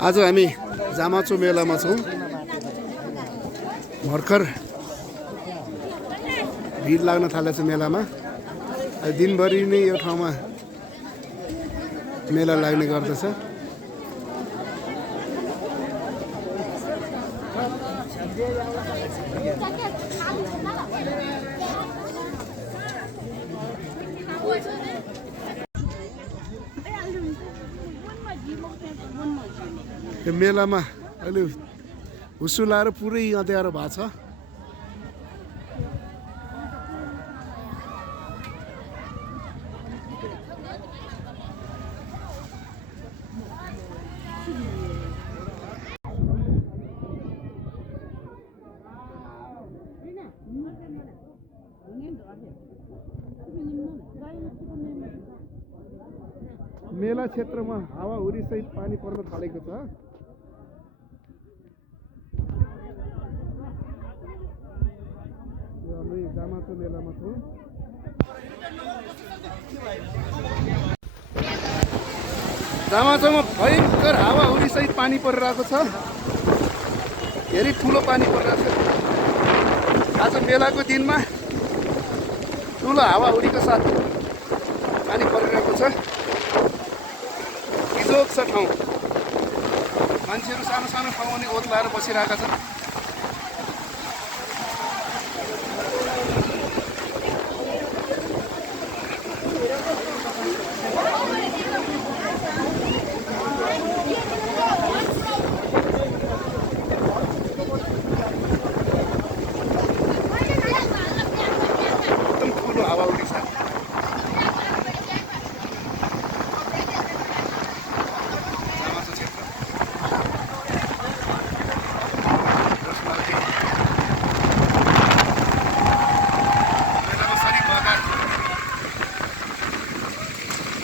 आज हामी जामाचो मेलामा छौँ। भर्खर भिड लाग्न थालेछ मेलामा। दिनभरि नै यो ठाउँमा मेला लाग्ने गर्दछ। यो मेलामा अहिले हुसुलाएर पुरै अँध्यारो भएको छ। मेला क्षेत्रमा हावाहुरी सहित पानी पर्न थालेको छ। यो हामी जामाचो मेलामा छौँ। जामाचोमा भयङ्कर हावाहुरी सहित पानी परिरहेको छ। धेरै ठुलो पानी परिरहेको छ। आज मेलाको दिनमा ठुलो हावाहुरीको साथ पानी परिरहेको छ। बिजोग छ ठाउँ। मान्छेहरू सानो सानो ठाउँमा नि ओत्लाएर बसिरहेका छन्। एकदम ठुलो हावाहुरी छ।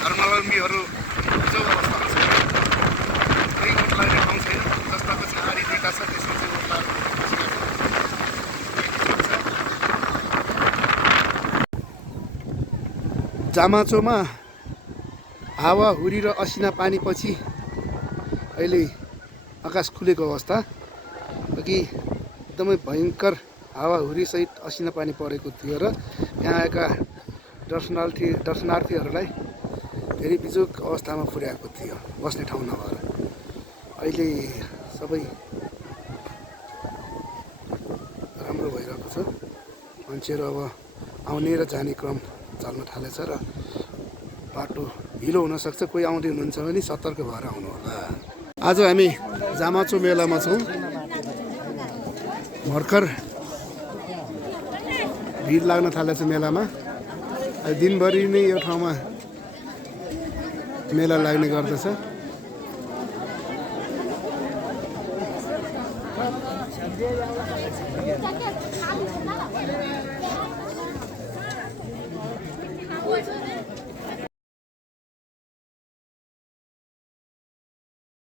धर्मावलम्बीहरू बिजोग अवस्थामा छ। कहीँ ओट लाग्ने ठाउँ छैन। जस्ताको छाहारी दुईवटा छ त्यसमा चाहिँ ओट लागेर बसिरहेको छ। जामाचोमा हावाहुरी र असिना पानीपछि अहिले आकाश खुलेको अवस्था। अघि एकदमै भयङ्कर हावाहुरी सहित असिना पानी परेको थियो र यहाँ आएका दर्शनार्थीहरूलाई धेरै बिजोग अवस्थामा पुर्याएको थियो, बस्ने ठाउँ नभएर। अहिले सबै राम्रो भइरहेको छ। मान्छेहरू अब आउने र जाने क्रम चल्न थालेछ र बाटो हिलो हुनसक्छ। कोही आउँदै हुनुहुन्छ भने सतर्क भएर आउनु होला। आज हामी जामाचो मेलामा छौँ। भर्खर भिड लाग्न थालेछ मेलामा। दिनभरि नै यो ठाउँमा मेला लाग्ने गर्दछ।